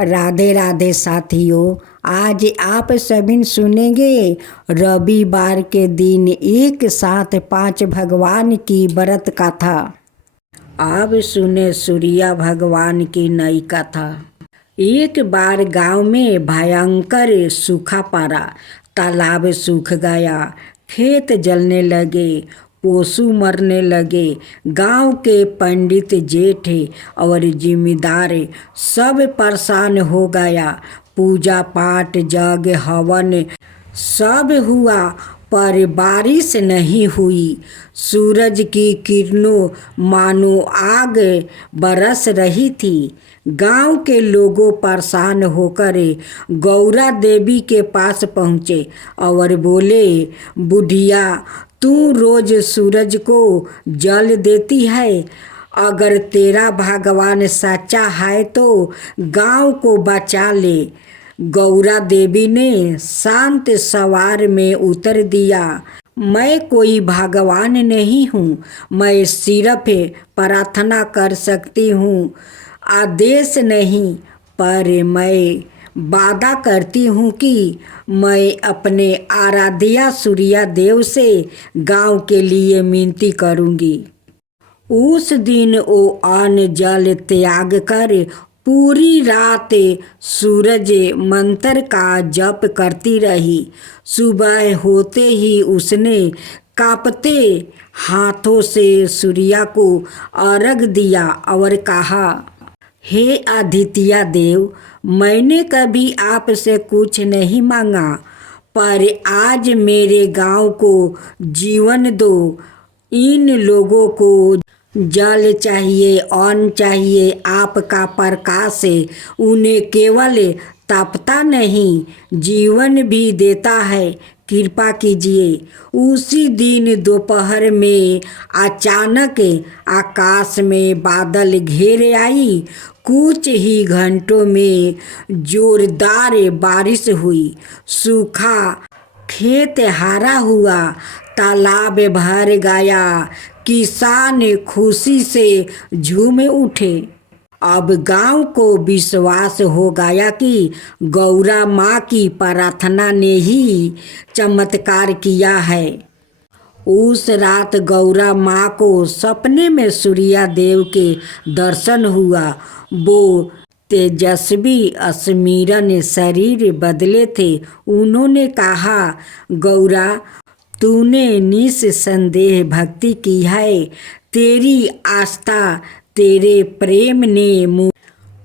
राधे राधे साथियों, आज आप सभी सुनेंगे रविवार के दिन एक साथ 5 भगवान की व्रत कथा। अब सुने सूर्या भगवान की नई कथा। एक बार गांव में भयंकर सूखा पड़ा। तालाब सूख गया, खेत जलने लगे, पशु मरने लगे। गांव के पंडित, जेठ और जिम्मेदार सब परेशान हो गया। पूजा पाठ, यज्ञ, हवन सब हुआ पर बारिश नहीं हुई। सूरज की किरणों मानो आग बरस रही थी। गांव के लोगों परेशान होकर गौरा देवी के पास पहुँचे और बोले, बुढ़िया, तू रोज सूरज को जल देती है। अगर तेरा भगवान सच्चा है तो गांव को बचा ले। गौरा देवी ने शांत सवार में उत्तर दिया, मैं कोई भगवान नहीं हूँ, मैं सिर्फ प्रार्थना कर सकती हूँ, आदेश नहीं। पर मैं वादा करती हूँ कि मैं अपने आराध्या सूर्या देव से गांव के लिए मिनती करूँगी। उस दिन वो अन्न जल त्याग कर पूरी रात सूरज मंत्र का जप करती रही। सुबह होते ही उसने कांपते हाथों से सूर्या को अर्घ दिया और कहा, हे आदित्य देव, मैंने कभी आपसे कुछ नहीं मांगा, पर आज मेरे गांव को जीवन दो। इन लोगों को जल चाहिए, अन्न चाहिए, आपका प्रकाश उन्हें केवल तपता नहीं, जीवन भी देता है, कृपा कीजिए। उसी दिन दोपहर में अचानक आकाश में बादल घेर आई। कुछ ही घंटों में जोरदार बारिश हुई। सूखा खेत हरा हुआ, तालाब भर गया। किसान खुशी से झूम उठे। अब गांव को विश्वास हो गया कि गौरा माँ की प्रार्थना ने ही चमत्कार किया है। उस रात गौरा माँ को सपने में सूर्या देव के दर्शन हुआ। वो तेजस्वी अस्मिरन शरीर बदले थे। उन्होंने कहा, गौरा, तूने निस्संदेह भक्ति की है। तेरी आस्था, तेरे प्रेम ने मुझे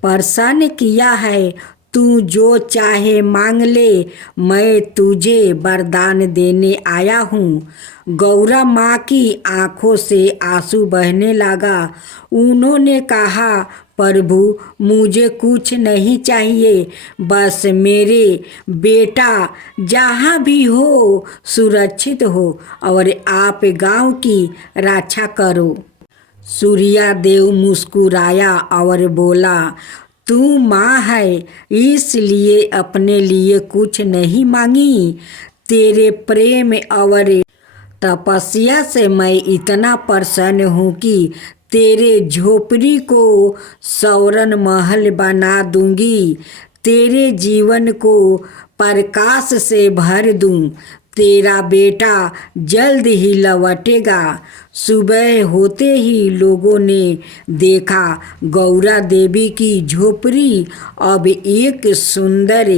प्रसन्न किया है। तू जो चाहे मांग ले, मैं तुझे वरदान देने आया हूँ। गौरा माँ की आंखों से आंसू बहने लगा। उन्होंने कहा, प्रभु, मुझे कुछ नहीं चाहिए, बस मेरे बेटा जहाँ भी हो सुरक्षित हो और आप गांव की रक्षा करो। सूर्या देव मुस्कुराया और बोला, तू माँ है, इसलिए अपने लिए कुछ नहीं मांगी। तेरे प्रेम और तपस्या से मैं इतना प्रसन्न हूँ कि तेरे झोपड़ी को सौरन महल बना दूंगी। तेरे जीवन को प्रकाश से भर दूं। तेरा बेटा जल्द ही लौटेगा। सुबह होते ही लोगों ने देखा गौरा देवी की झोपड़ी अब एक सुंदर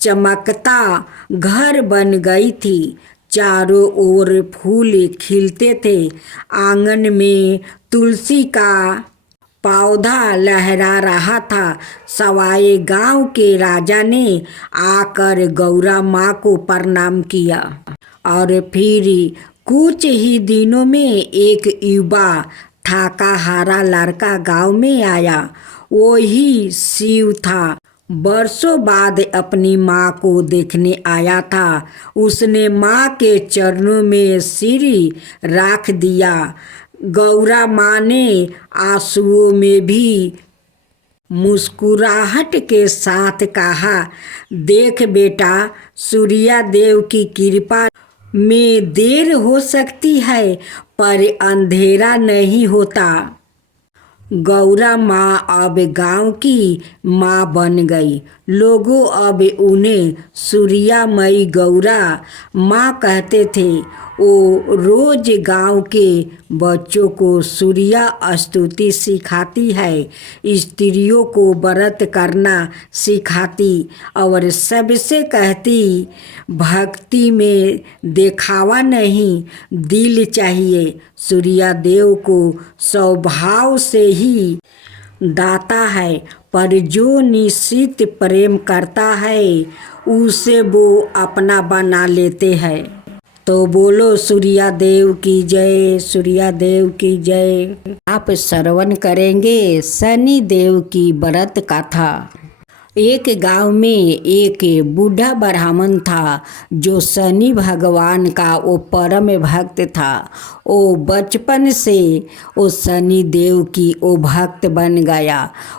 चमकता घर बन गई थी। चारों ओर फूल खिलते थे। आंगन में तुलसी का पौधा लहरा रहा था। सवाए गांव के राजा ने आकर गौरा माँ को प्रणाम किया और फिर कुछ ही दिनों में एक युवा थका-हारा लड़का गांव में आया। वही शिव था। बरसों बाद अपनी माँ को देखने आया था। उसने माँ के चरणों में सिर रख दिया। गौरा माँ ने आंसुओं में भी मुस्कुराहट के साथ कहा, देख बेटा, सूर्या देव की कृपा में देर हो सकती है पर अंधेरा नहीं होता। गौरा माँ अब गांव की माँ बन गई। लोगों अब उन्हें सूर्यामयी गौरा माँ कहते थे। वो रोज गांव के बच्चों को सूर्या स्तुति सिखाती है, स्त्रियों को व्रत करना सिखाती और सबसे कहती भक्ति में दिखावा नहीं, दिल चाहिए। सूर्या देव को स्वभाव से ही दाता है, पर जो निश्चित प्रेम करता है उसे वो अपना बना लेते हैं। तो बोलो सूर्या देव की जय, सूर्या देव की जय। आप श्रवण करेंगे शनि देव की व्रत कथा। एक गांव में एक बूढ़ा ब्राह्मण था जो शनि भगवान का वो परम भक्त था। वो बचपन से वो शनि देव की वो भक्त बन गया।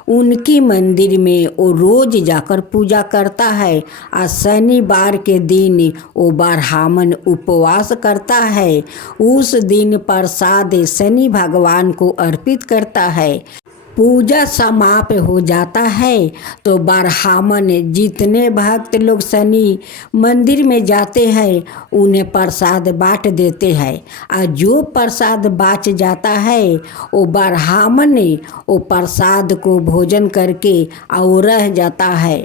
उनकी मंदिर में वो रोज जाकर पूजा करता है और शनिवार के दिन वो ब्राह्मण उपवास करता है। उस दिन प्रसाद शनि भगवान को अर्पित करता है। पूजा समाप्त हो जाता है तो ब्राह्मण जितने भक्त लोग शनि मंदिर में जाते हैं उन्हें प्रसाद बांट देते हैं और जो प्रसाद बाँच जाता है वो ब्राह्मण वो प्रसाद को भोजन करके और रह जाता है।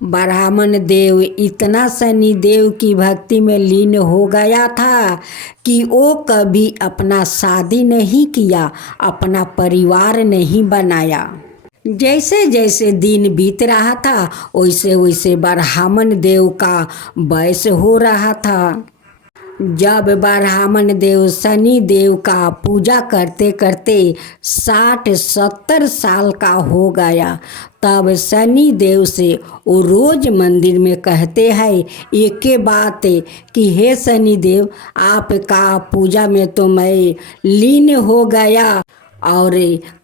ब्राह्मण देव इतना शनि देव की भक्ति में लीन हो गया था कि वो कभी अपना शादी नहीं किया, अपना परिवार नहीं बनाया। जैसे जैसे दिन बीत रहा था वैसे वैसे ब्राह्मण देव का वयस हो रहा था। जब ब्राह्मण देव शनि देव का पूजा करते करते 60-70 साल का हो गया, तब शनि देव से वो रोज मंदिर में कहते हैं एक के बात कि हे शनि देव, आपका पूजा में तो मैं लीन हो गया और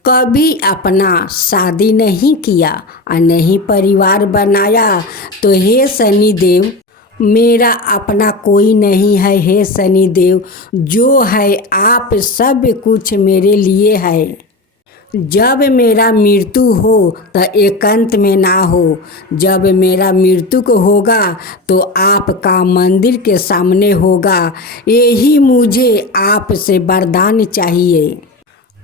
कभी अपना शादी नहीं किया और नहीं परिवार बनाया। तो हे शनि देव, मेरा अपना कोई नहीं है। हे शनि देव, जो है आप सब कुछ मेरे लिए है। जब मेरा मृत्यु हो तो एकांत में ना हो। जब मेरा मृत्यु को होगा तो आपका मंदिर के सामने होगा। यही मुझे आपसे वरदान चाहिए,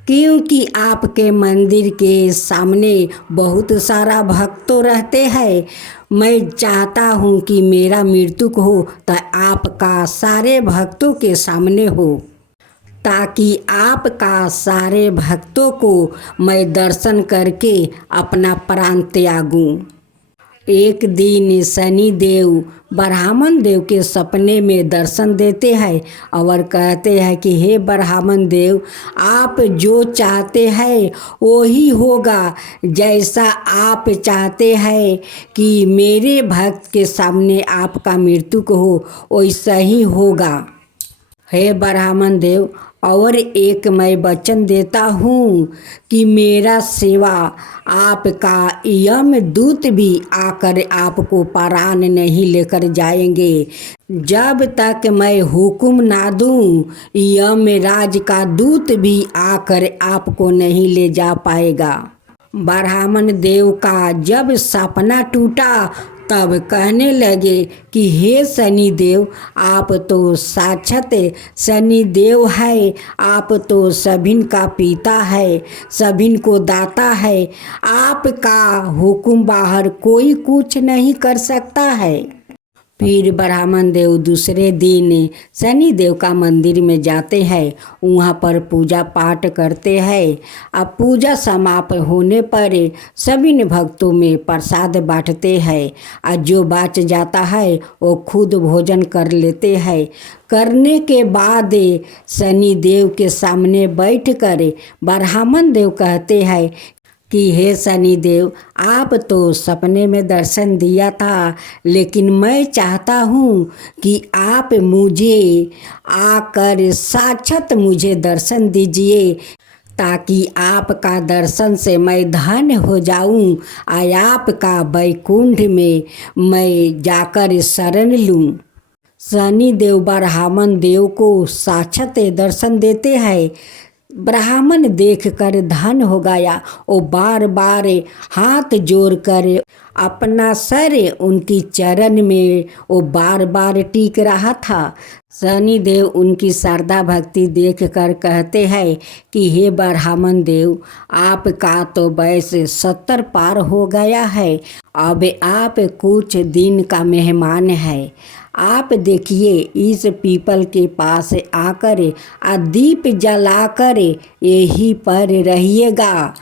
क्योंकि आपके मंदिर के सामने बहुत सारा भक्तों रहते हैं। मैं चाहता हूँ कि मेरा मृत्यु हो तो आपका सारे भक्तों के सामने हो, ताकि आपका सारे भक्तों को मैं दर्शन करके अपना प्राण त्यागूं। एक दिन शनि देव ब्राह्मण देव के सपने में दर्शन देते हैं और कहते हैं कि हे ब्राह्मण देव, आप जो चाहते हैं वो ही होगा। जैसा आप चाहते हैं कि मेरे भक्त के सामने आपका मृत्यु हो वैसा ही होगा। हे ब्राह्मण देव, और एक मैं वचन देता हूँ कि मेरा सेवा आपका यम दूत भी आकर आपको प्राण नहीं लेकर जाएंगे। जब तक मैं हुक्म ना दूँ यमराज का दूत भी आकर आपको नहीं ले जा पाएगा। ब्राह्मण देव का जब सपना टूटा तब कहने लगे कि हे शनि देव, आप तो साक्षात शनि देव है। आप तो सभिन का पिता है, सभिन को दाता है। आपका हुक्म बाहर कोई कुछ नहीं कर सकता है। फिर ब्राह्मण देव दूसरे दिन शनि देव का मंदिर में जाते हैं, वहाँ पर पूजा पाठ करते हैं। अब पूजा समाप्त होने पर सभी भक्तों में प्रसाद बांटते हैं और जो बच जाता है वो खुद भोजन कर लेते हैं। करने के बाद शनि देव के सामने बैठकर ब्राह्मण देव कहते हैं कि हे शनि देव, आप तो सपने में दर्शन दिया था, लेकिन मैं चाहता हूँ कि आप मुझे आकर साक्षात मुझे दर्शन दीजिए, ताकि आपका दर्शन से मैं धन्य हो जाऊँ और आपका वैकुंठ में मैं जाकर शरण लूँ। शनि देव ब्राह्मण देव को साक्षात दर्शन देते हैं। ब्राह्मण देखकर धन हो गया। वो बार बार हाथ जोड़कर अपना सर उनकी चरण में वो बार बार टीक रहा था। शनिदेव उनकी श्रद्धा भक्ति देखकर कहते हैं कि हे ब्राह्मण देव, आपका तो वयस 70 पार हो गया है। अब आप कुछ दिन का मेहमान है। आप देखिए, इस पीपल के पास आकर दीप जलाकर यहीं पर रहिएगा,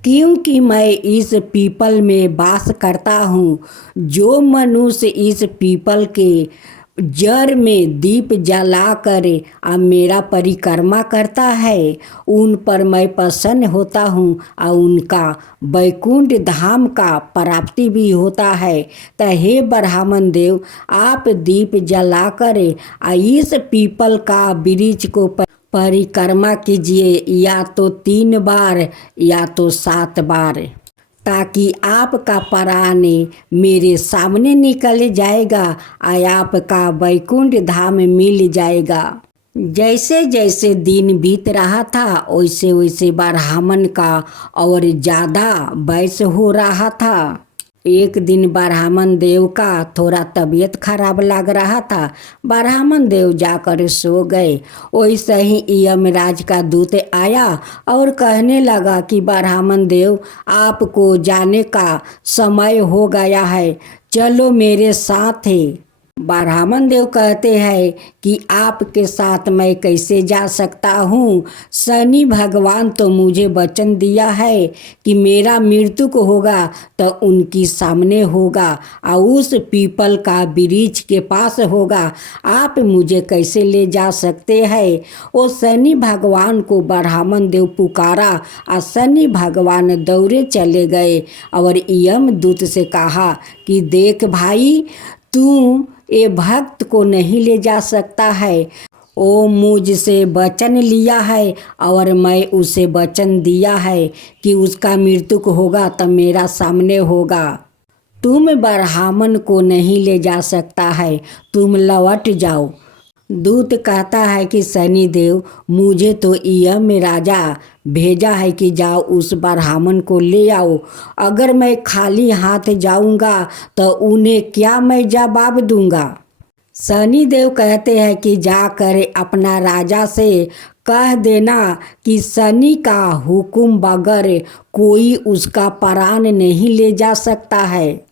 क्योंकि मैं इस पीपल में वास करता हूँ। जो मनुष्य इस पीपल के जड़ में दीप जलाकर मेरा परिक्रमा करता है, उन पर मैं प्रसन्न होता हूँ और उनका वैकुंठ धाम का प्राप्ति भी होता है। तो हे ब्राह्मण देव, आप दीप जलाकर इस पीपल का वृक्ष को परिक्रमा कीजिए, या तो 3 बार या तो 7 बार, ताकि आपका प्राण मेरे सामने निकल जाएगा और आपका वैकुंठ धाम मिल जाएगा। जैसे जैसे दिन बीत रहा था वैसे वैसे ब्राह्मण का और ज़्यादा वयस हो रहा था। एक दिन ब्राह्मण देव का थोड़ा तबीयत खराब लग रहा था। ब्राह्मण देव जाकर सो गए। वैसे ही यमराज का दूत आया और कहने लगा कि ब्राह्मण देव, आपको जाने का समय हो गया है, चलो मेरे साथ है। ब्राह्मण देव कहते हैं कि आपके साथ मैं कैसे जा सकता हूँ? शनि भगवान तो मुझे वचन दिया है कि मेरा मृत्यु को होगा तो उनकी सामने होगा और उस पीपल का वृक्ष के पास होगा। आप मुझे कैसे ले जा सकते हैं? वो शनि भगवान को ब्राह्मण देव पुकारा और शनि भगवान दौड़े चले गए और यमदूत से कहा कि देख भाई, तू ये भक्त को नहीं ले जा सकता है। वो मुझसे वचन लिया है और मैं उसे वचन दिया है कि उसका मृत्यु होगा तब मेरा सामने होगा। तुम ब्राह्मण को नहीं ले जा सकता है, तुम लौट जाओ। दूत कहता है कि शनिदेव, मुझे तो यम राजा भेजा है कि जाओ उस ब्राह्मण को ले आओ। अगर मैं खाली हाथ जाऊंगा तो उन्हें क्या मैं जवाब दूंगा? शनिदेव कहते हैं कि जाकर अपना राजा से कह देना कि शनि का हुक्म बगैर कोई उसका प्राण नहीं ले जा सकता है।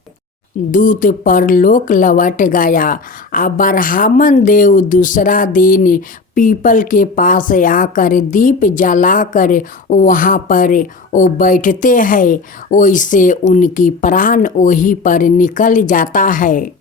दूत परलोक लौट गया। अब ब्राह्मण देव दूसरा दिन पीपल के पास आकर दीप जलाकर वहाँ पर वो बैठते हैं, वैसे उनकी प्राण वहीं पर निकल जाता है।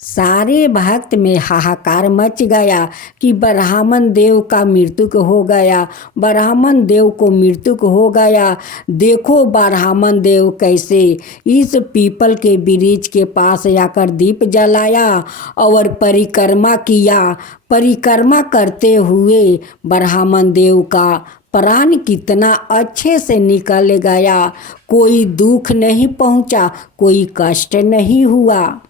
सारे भक्त में हाहाकार मच गया कि ब्राह्मण देव का मृत्यु हो गया, ब्राह्मण देव को मृत्यु हो गया। देखो ब्राह्मण देव कैसे इस पीपल के वृक्ष के पास आकर दीप जलाया और परिक्रमा किया। परिक्रमा करते हुए ब्राह्मण देव का प्राण कितना अच्छे से निकल गया। कोई दुख नहीं पहुंचा, कोई कष्ट नहीं हुआ।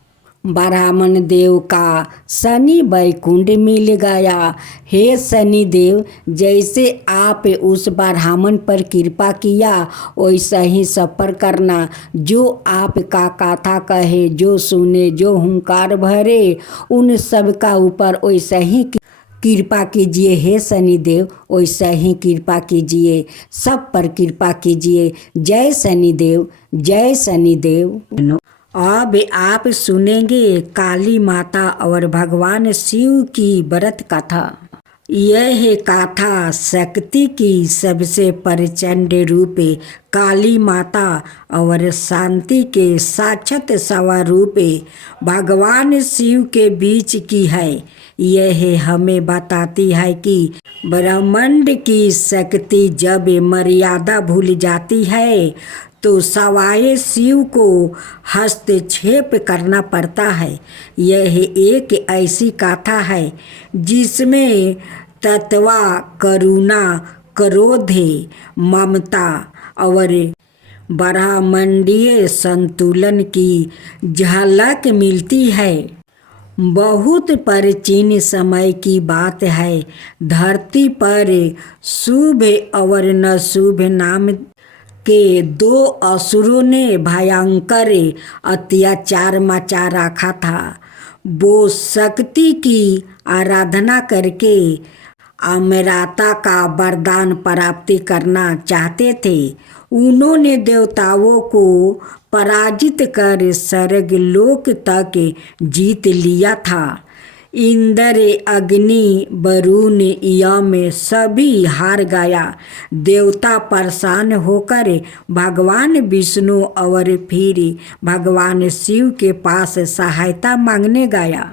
ब्राह्मण देव का शनि वैकुंठ मिल गया। हे शनि देव, जैसे आप उस ब्राह्मण पर कृपा किया वैसा ही सब पर करना। जो आपका कथा कहे, जो सुने, जो हुंकार भरे, उन सब का ऊपर वैसा ही कृपा कीजिए। हे शनिदेव, वैसा ही कृपा कीजिए, सब पर कृपा कीजिए। जय शनिदेव, जय शनिदेव। अब आप सुनेंगे काली माता और भगवान शिव की व्रत कथा। यह कथा शक्ति की सबसे प्रचंड रूप काली माता और शांति के साक्षात स्वरूप भगवान शिव के बीच की है। यह हमें बताती है कि ब्रह्मांड की शक्ति जब मर्यादा भूल जाती है तो सवाए शिव को हस्तक्षेप करना पड़ता है। यह एक ऐसी कथा है जिसमें तत्व, करुणा, क्रोध, ममता और ब्रह्मांडीय संतुलन की झलक मिलती है। बहुत प्राचीन समय की बात है। धरती पर शुभ और नशुभ नाम के दो असुरों ने भयंकर अत्याचार मचा रखा था। वो शक्ति की आराधना करके अमरता का वरदान प्राप्त करना चाहते थे। उन्होंने देवताओं को पराजित कर स्वर्गलोक तक जीत लिया था। इंद्र, अग्नि, वरुण, यम सभी हार गया। देवता परेशान होकर भगवान विष्णु और फिर भगवान शिव के पास सहायता मांगने गया।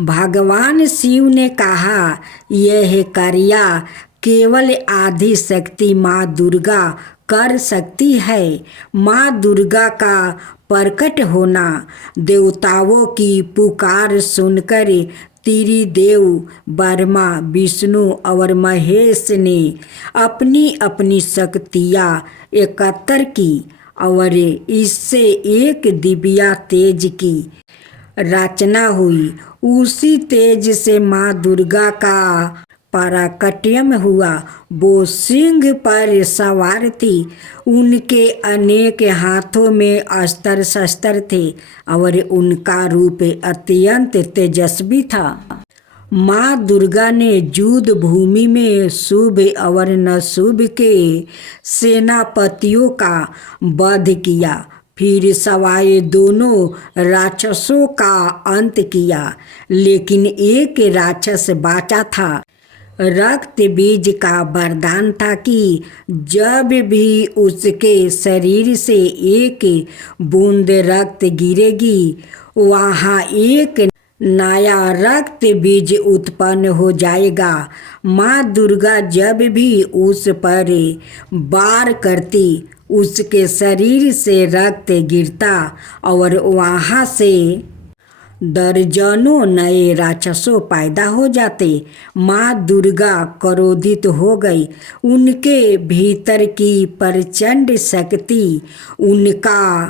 भगवान शिव ने कहा, यह कार्य केवल आदि शक्ति माँ दुर्गा कर सकती है। माँ दुर्गा का प्रकट होना। देवताओं की पुकार सुनकर त्रिदेव ब्रह्मा, विष्णु और महेश ने अपनी अपनी शक्तियाँ एकत्र की और इससे एक दिव्य तेज की रचना हुई। उसी तेज से माँ दुर्गा का पराकट्यम हुआ। वो सिंह पर सवार थी। उनके अनेक हाथों में अस्त्र शस्त्र थे और उनका रूप अत्यंत तेजस्वी था। माँ दुर्गा ने युद्ध भूमि में शुभ और नशुभ के सेनापतियों का वध किया। फिर सवाए दोनों राक्षसों का अंत किया, लेकिन एक राक्षस बाचा था। रक्त बीज का वरदान था कि जब भी उसके शरीर से एक बूंद रक्त गिरेगी, वहाँ एक नया रक्त बीज उत्पन्न हो जाएगा। माँ दुर्गा जब भी उस पर वार करती, उसके शरीर से रक्त गिरता और वहाँ से दर्जनों नए राक्षसों पैदा हो जाते। माँ दुर्गा क्रोधित हो गई। उनके भीतर की प्रचंड शक्ति उनका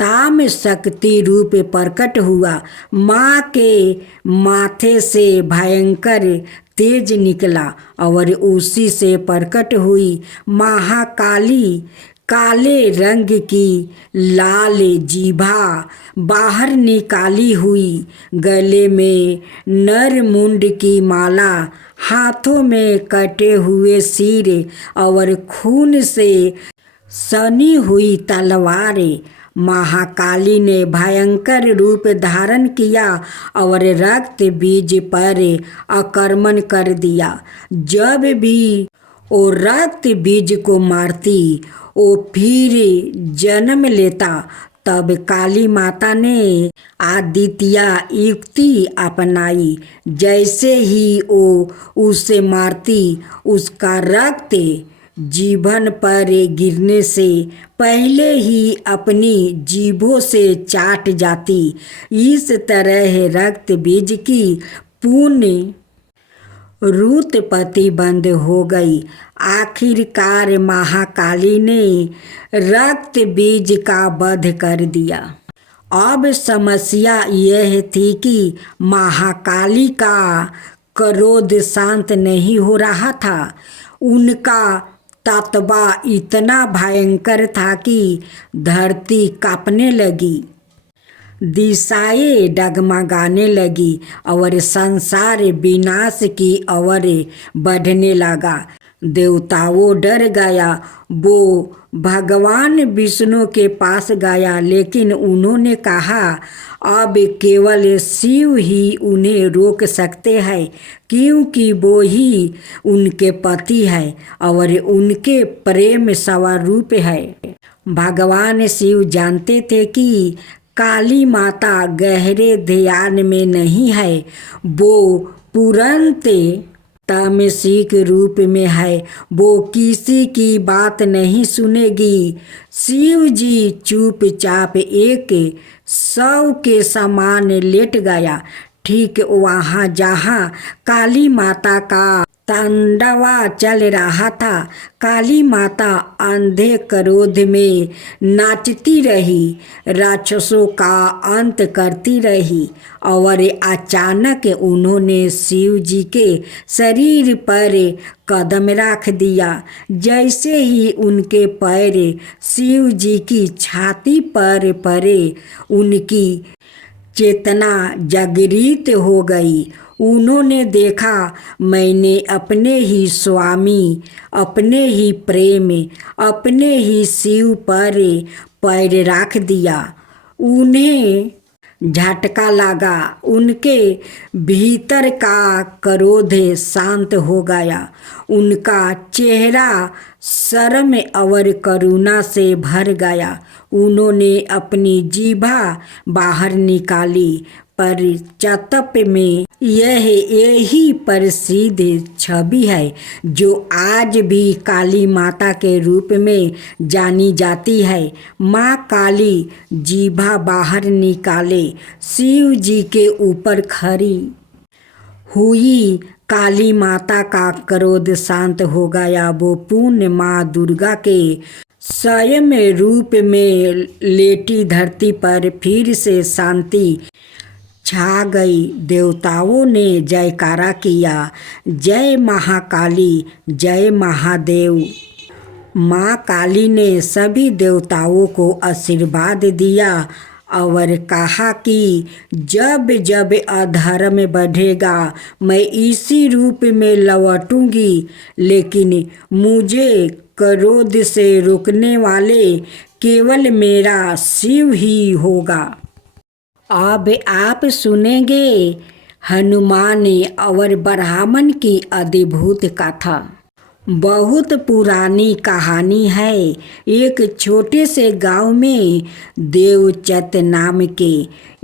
ताम शक्ति रूप प्रकट हुआ। माँ के माथे से भयंकर तेज निकला और उसी से प्रकट हुई महाकाली। काले रंग की लाल जीभा बाहर निकाली हुई, गले में नरमुंड की माला, हाथों में कटे हुए सिर और खून से सनी हुई तलवारें। महाकाली ने भयंकर रूप धारण किया और रक्त बीज पर आक्रमण कर दिया। जब भी वो रक्त बीज को मारती, वो फिर जन्म लेता। तब काली माता ने आदित्य युक्ति अपनाई। जैसे ही वो उसे मारती, उसका रक्त जीभन पर गिरने से पहले ही अपनी जीभों से चाट जाती। इस तरह रक्त बीज की पूर्ण उत्पत्ति बंद हो गई। आखिरकार महाकाली ने रक्त बीज का वध कर दिया। अब समस्या यह थी कि महाकाली का क्रोध शांत नहीं हो रहा था। उनका तत्वा इतना भयंकर था कि धरती कांपने लगी, दिशाएं डगमगाने लगी और संसार विनाश की ओर बढ़ने लगा। देवताओं डर गया। वो भगवान विष्णु के पास गया, लेकिन उन्होंने कहा अब केवल शिव ही उन्हें रोक सकते हैं, क्योंकि वो ही उनके पति है और उनके प्रेम स्वरूप है। भगवान शिव जानते थे कि काली माता गहरे ध्यान में नहीं है, वो तुरंत तामसिक रूप में है। वो किसी की बात नहीं सुनेगी। शिव जी चुपचाप एक शव के समान लेट गया, ठीक वहाँ जहाँ काली माता का तांडवा चल रहा था। काली माता अंधे क्रोध में नाचती रही, राक्षसों का अंत करती रही और अचानक उन्होंने शिव जी के शरीर पर कदम रख दिया। जैसे ही उनके पैर शिव जी की छाती पर पड़े, उनकी चेतना जागृत हो गई। उन्होंने देखा, मैंने अपने ही स्वामी, अपने ही प्रेम, अपने ही शिव पर पैर रख दिया। उन्हें झटका लगा, उनके भीतर का क्रोध शांत हो गया। उनका चेहरा शर्म और करुणा से भर गया। उन्होंने अपनी जीभा बाहर निकाली, पर चतप में यही प्रसिद्ध छवि है जो आज भी काली माता के रूप में जानी जाती है। माँ काली जीभा बाहर निकाले शिव जी के ऊपर खड़ी हुई। काली माता का क्रोध शांत हो गया। वो पूर्ण माँ दुर्गा के स्वयं रूप में लेटी धरती पर फिर से शांति छा गई। देवताओं ने जयकारा किया, जय महाकाली, जय महादेव। माँ काली ने सभी देवताओं को आशीर्वाद दिया और कहा कि जब जब अधर्म बढ़ेगा मैं इसी रूप में लौटूंगी, लेकिन मुझे क्रोध से रोकने वाले केवल मेरा शिव ही होगा। अब आप सुनेंगे हनुमान और ब्राह्मण की अद्भुत कथा। बहुत पुरानी कहानी है। एक छोटे से गांव में देवचत नाम के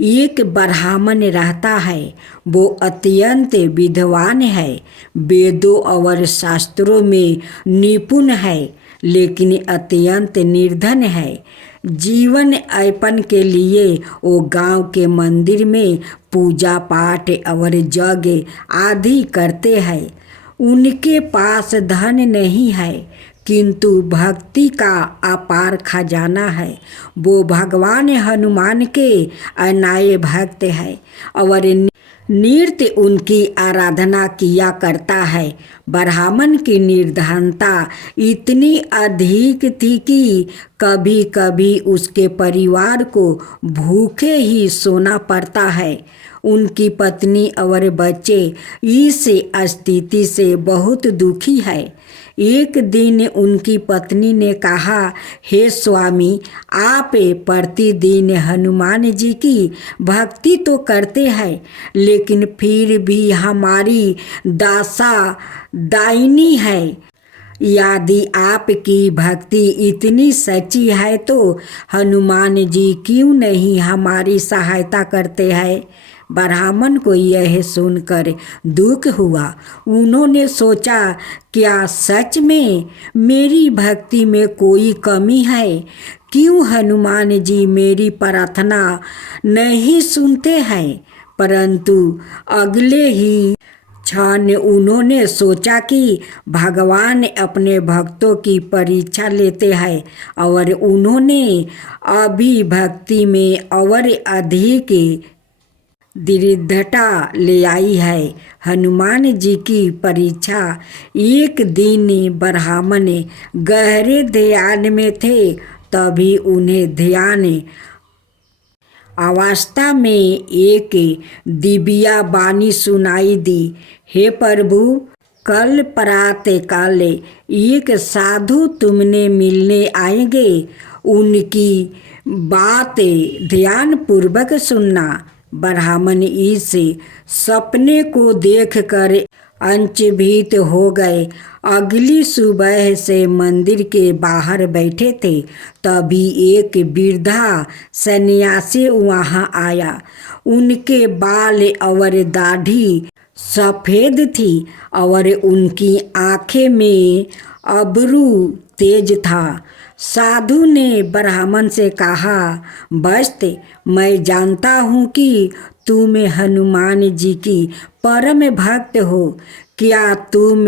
एक ब्राह्मण रहता है। वो अत्यंत विद्वान है, वेदों और शास्त्रों में निपुण है, लेकिन अत्यंत निर्धन है। जीवन यापन के लिए वो गांव के मंदिर में पूजा पाठ और यज्ञ आदि करते हैं। उनके पास धन नहीं है, किंतु भक्ति का अपार खजाना है। वो भगवान हनुमान के अनाय भक्त है और नित्य उनकी आराधना किया करता है। ब्राह्मण की निर्धनता इतनी अधिक थी कि कभी कभी उसके परिवार को भूखे ही सोना पड़ता है। उनकी पत्नी और बच्चे इस स्थिति से बहुत दुखी है। एक दिन उनकी पत्नी ने कहा, हे स्वामी, आप प्रतिदिन हनुमान जी की भक्ति तो करते हैं, लेकिन फिर भी हमारी दशा दयनीय है। यदि आपकी भक्ति इतनी सच्ची है तो हनुमान जी क्यों नहीं हमारी सहायता करते हैं। ब्राह्मण को यह सुनकर दुख हुआ। उन्होंने सोचा, क्या सच में मेरी भक्ति में कोई कमी है? क्यों हनुमान जी मेरी प्रार्थना नहीं सुनते हैं? परंतु अगले ही क्षण उन्होंने सोचा कि भगवान अपने भक्तों की परीक्षा लेते हैं और उन्होंने अभी भक्ति में और अधिक दृढ़ता ले आई है। हनुमान जी की परीक्षा। एक दिन ब्राह्मण गहरे ध्यान में थे, तभी उन्हें ध्यान अवस्था में एक दिव्या वाणी सुनाई दी। हे प्रभु, कल प्रातः काल एक साधु तुमने मिलने आएंगे, उनकी बात ध्यान पूर्वक सुनना। ब्राह्मण इस सपने को देखकर अचंभित हो गए। अगली सुबह से मंदिर के बाहर बैठे थे, तभी एक वृद्धा सन्यासी वहां आया। उनके बाल और दाढ़ी सफ़ेद थी और उनकी आँखें में अब्रू तेज था। साधु ने ब्राह्मण से कहा, वत्स, मैं जानता हूँ कि तुम हनुमान जी की परम भक्त हो, क्या तुम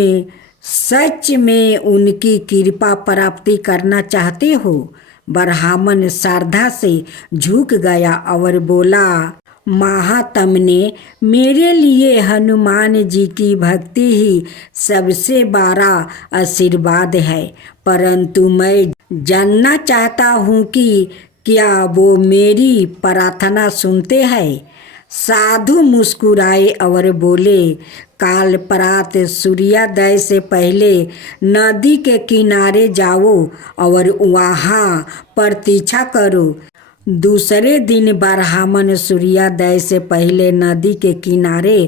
सच में उनकी कृपा प्राप्ति करना चाहते हो? ब्राह्मण श्रद्धा से झुक गया और बोला, महात्मने, मेरे लिए हनुमान जी की भक्ति ही सबसे बड़ा आशीर्वाद है, परंतु मैं जानना चाहता हूँ कि क्या वो मेरी प्रार्थना सुनते हैं? साधु मुस्कुराए और बोले, काल प्रात सूर्योदय से पहले नदी के किनारे जाओ और वहाँ प्रतीक्षा करो। दूसरे दिन ब्राह्मण सूर्योदय से पहले नदी के किनारे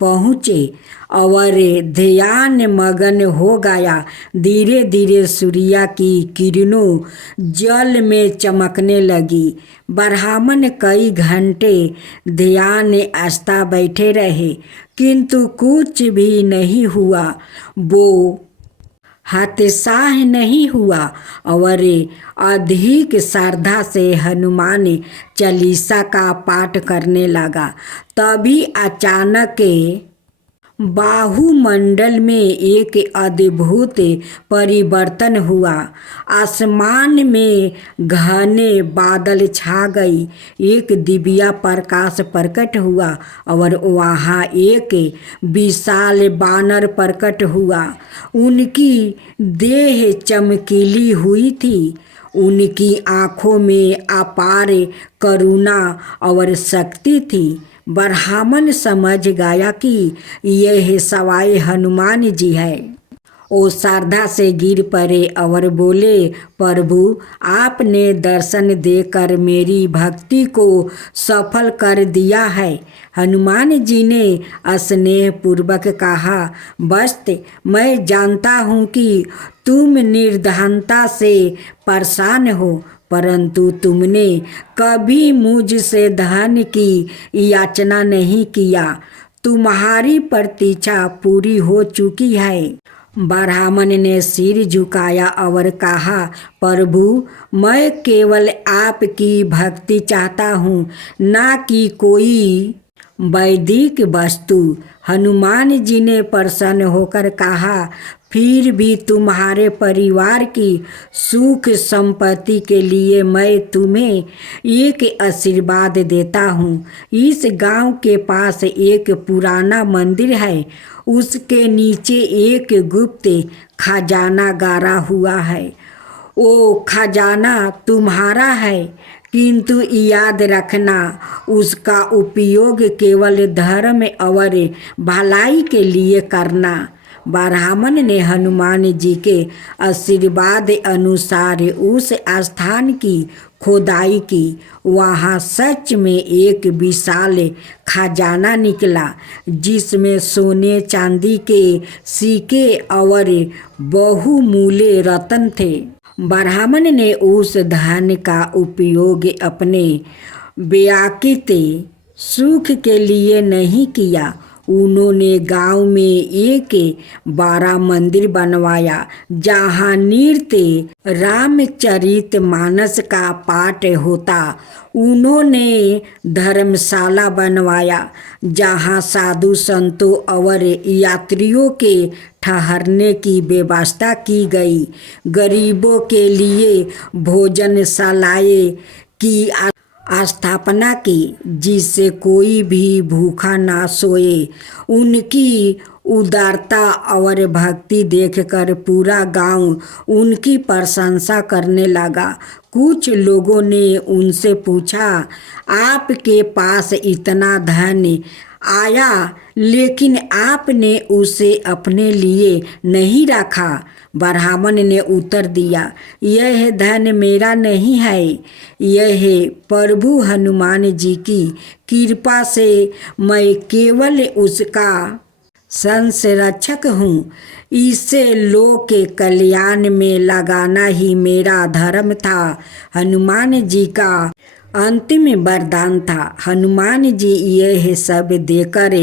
पहुँचे और ध्यान मगन हो गया। धीरे धीरे सूर्य की किरणों जल में चमकने लगी। ब्राह्मण कई घंटे ध्यान आस्था बैठे रहे, किंतु कुछ भी नहीं हुआ। वो हतोत्साह नहीं हुआ और अधिक श्रद्धा से हनुमान चालीसा का पाठ करने लगा। तभी अचानक बाहुमंडल में एक अद्भुत परिवर्तन हुआ। आसमान में घने बादल छा गई। एक दिव्य प्रकाश प्रकट हुआ और वहाँ एक विशाल बानर प्रकट हुआ। उनकी देह चमकीली हुई थी। उनकी आँखों में अपार करुणा और शक्ति थी। ब्राह्मण समझ गया कि यह सवाई हनुमान जी है। वो श्रद्धा से गिर पड़े और बोले, प्रभु, आपने दर्शन देकर मेरी भक्ति को सफल कर दिया है। हनुमान जी ने स्नेह पूर्वक कहा, बस्त, मैं जानता हूँ कि तुम निर्धनता से परेशान हो, परंतु तुमने कभी मुझसे धन की याचना नहीं किया। तुम्हारी प्रतीक्षा पूरी हो चुकी है। ब्राह्मण ने सिर झुकाया और कहा, प्रभु, मैं केवल आपकी भक्ति चाहता हूँ, ना कि कोई वैदिक वस्तु। हनुमान जी ने प्रसन्न होकर कहा, फिर भी तुम्हारे परिवार की सुख संपत्ति के लिए मैं तुम्हें एक आशीर्वाद देता हूँ। इस गांव के पास एक पुराना मंदिर है। उसके नीचे एक गुप्त खजाना गाड़ा हुआ है। वो खजाना तुम्हारा है, किंतु याद रखना, उसका उपयोग केवल धर्म और भलाई के लिए करना। ब्राह्मण ने हनुमान जी के आशीर्वाद अनुसार उस स्थान की खोदाई की। वहाँ सच में एक विशाल खजाना निकला, जिसमें सोने चांदी के सिक्के और बहुमूल्य रत्न थे। ब्राह्मण ने उस धन का उपयोग अपने व्यक्तिगत सुख के लिए नहीं किया। उन्होंने गांव में एक बड़ा मंदिर बनवाया, जहां नृत्य रामचरितमानस का पाठ होता। उन्होंने धर्मशाला बनवाया, जहां साधु संतों और यात्रियों के ठहरने की व्यवस्था की गई। गरीबों के लिए भोजनशालाएं की स्थापना की, जिससे कोई भी भूखा ना सोए। उनकी उदारता और भक्ति देखकर पूरा गांव उनकी प्रशंसा करने लगा। कुछ लोगों ने उनसे पूछा, आपके पास इतना धन आया, लेकिन आपने उसे अपने लिए नहीं रखा। ब्राह्मण ने उत्तर दिया, यह धन मेरा नहीं है, यह प्रभु हनुमान जी की कृपा से मैं केवल उसका संरक्षक हूँ। इसे लोक के कल्याण में लगाना ही मेरा धर्म था। हनुमान जी का अंतिम वरदान था। हनुमान जी यह सब देकर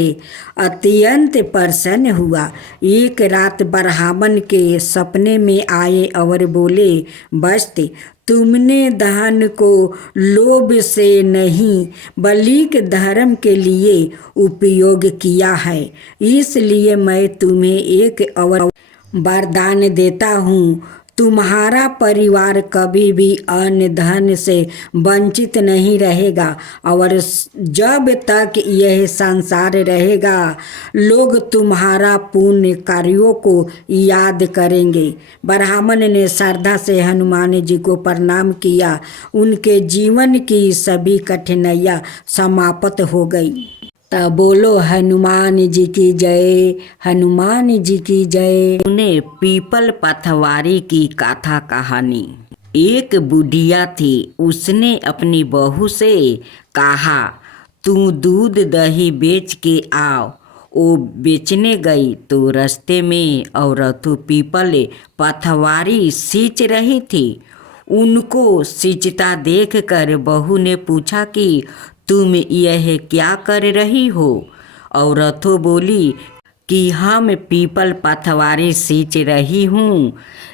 अत्यंत प्रसन्न हुआ। एक रात ब्राह्मण के सपने में आए और बोले, बस्त तुमने धन को लोभ से नहीं बल्कि धर्म के लिए उपयोग किया है, इसलिए मैं तुम्हें एक और वरदान देता हूँ। तुम्हारा परिवार कभी भी अन्न धन से वंचित नहीं रहेगा और जब तक यह संसार रहेगा लोग तुम्हारा पुण्य कार्यों को याद करेंगे। ब्राह्मण ने श्रद्धा से हनुमान जी को प्रणाम किया। उनके जीवन की सभी कठिनाइयाँ समाप्त हो गई। तब बोलो हनुमान जी की जय, हनुमान जी की जय। उन्हें पीपल पथवारी की कथा कहानी। एक बुढ़िया थी, उसने अपनी बहू से कहा, तू दूध दही बेच के आओ। वो बेचने गई तो रास्ते में औरतों पीपल पथवारी सींच रही थी। उनको सींचता देखकर बहू ने पूछा कि तुम यह क्या कर रही हो? औरतों बोली कि हम पीपल पथवारी सींच रही हूँ,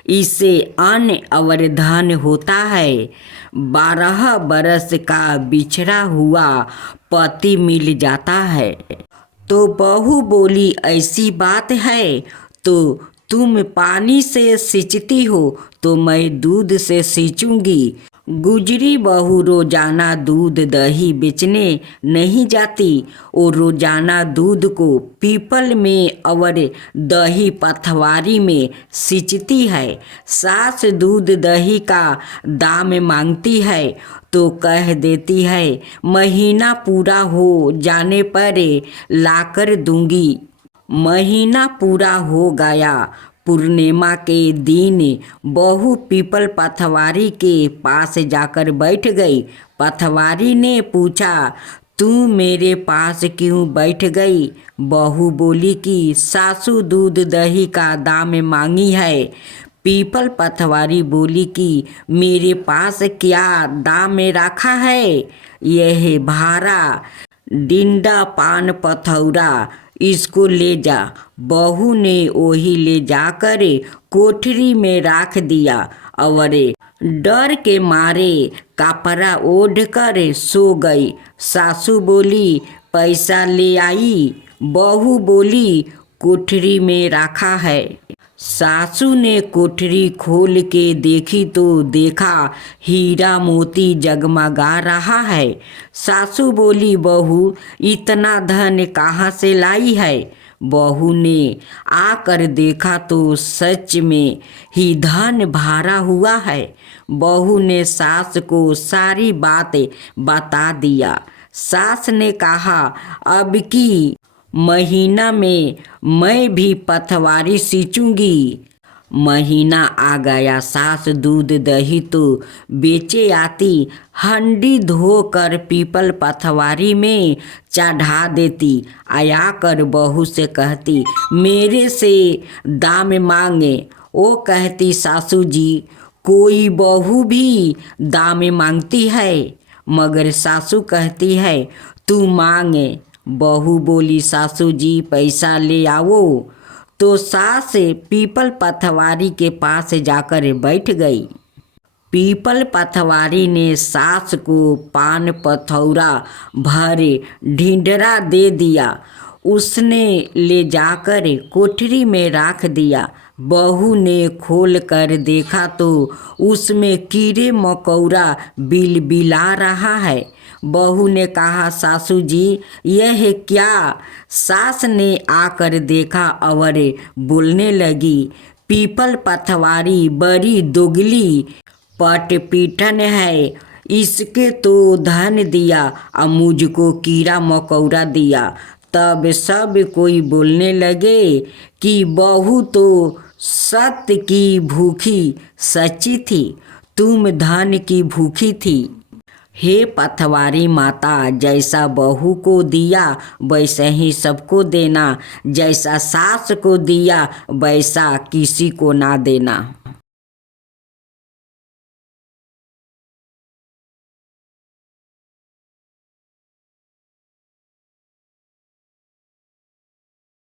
इससे अन्न और धन होता है। 12 बरस का बिछड़ा हुआ पति मिल जाता है। तो बहू बोली, ऐसी बात है तो तुम पानी से सींचती हो तो मैं दूध से सींचूंगी। गुजरी बहू रोजाना दूध दही बेचने नहीं जाती। वो रोजाना दूध को पीपल में और दही पथवारी में सींचती है। सास दूध दही का दाम मांगती है तो कह देती है, महीना पूरा हो जाने पर लाकर दूंगी। महीना पूरा हो गया। पूर्णिमा के दिन बहू पीपल पथवारी के पास जाकर बैठ गई। पथवारी ने पूछा, तू मेरे पास क्यों बैठ गई? बहू बोली कि सासू दूध दही का दाम मांगी है। पीपल पथवारी बोली कि मेरे पास क्या दाम रखा है? यह भारा डिंडा पान पथौरा, इसको ले जा। बहू ने वही ले जाकर कोठरी में रख दिया और डर के मारे कपड़ा ओढ़ कर सो गई। सासू बोली, पैसा ले आई? बहू बोली, कोठरी में रखा है। सासू ने कोठरी खोल के देखी तो देखा हीरा मोती जगमगा रहा है। सासू बोली, बहू इतना धन कहाँ से लाई है? बहू ने आकर देखा तो सच में ही धन भरा हुआ है। बहू ने सास को सारी बातें बता दिया। सास ने कहा, अब की महीना में मैं भी पथवारी सींचूंगी। महीना आ गया। सास दूध दही तो बेचे आती, हंडी धोकर पीपल पथवारी में चढ़ा देती। आया कर बहू से कहती, मेरे से दाम मांगे। वो कहती, सासू जी कोई बहू भी दाम मांगती है? मगर सासू कहती है, तू मांगे। बहू बोली, सासू जी पैसा ले आओ। तो सास पीपल पथवारी के पास जाकर बैठ गई। पीपल पथवारी ने सास को पान पथौरा भरे ढिंढरा दे दिया। उसने ले जाकर कोठरी में रख दिया। बहू ने खोल कर देखा तो उसमें कीड़े मकोड़ा बिलबिला रहा है। बहू ने कहा, सासू जी यह क्या? सास ने आकर देखा और बोलने लगी, पीपल पथवारी बड़ी दोगली पटपीठन है, इसके तो धन दिया और मुझको कीड़ा मकोड़ा दिया। तब सब कोई बोलने लगे कि बहू तो सत्य की भूखी सच्ची थी, तुम धन की भूखी थी। हे पथवारी माता, जैसा बहू को दिया वैसा ही सबको देना, जैसा सास को दिया वैसा किसी को ना देना।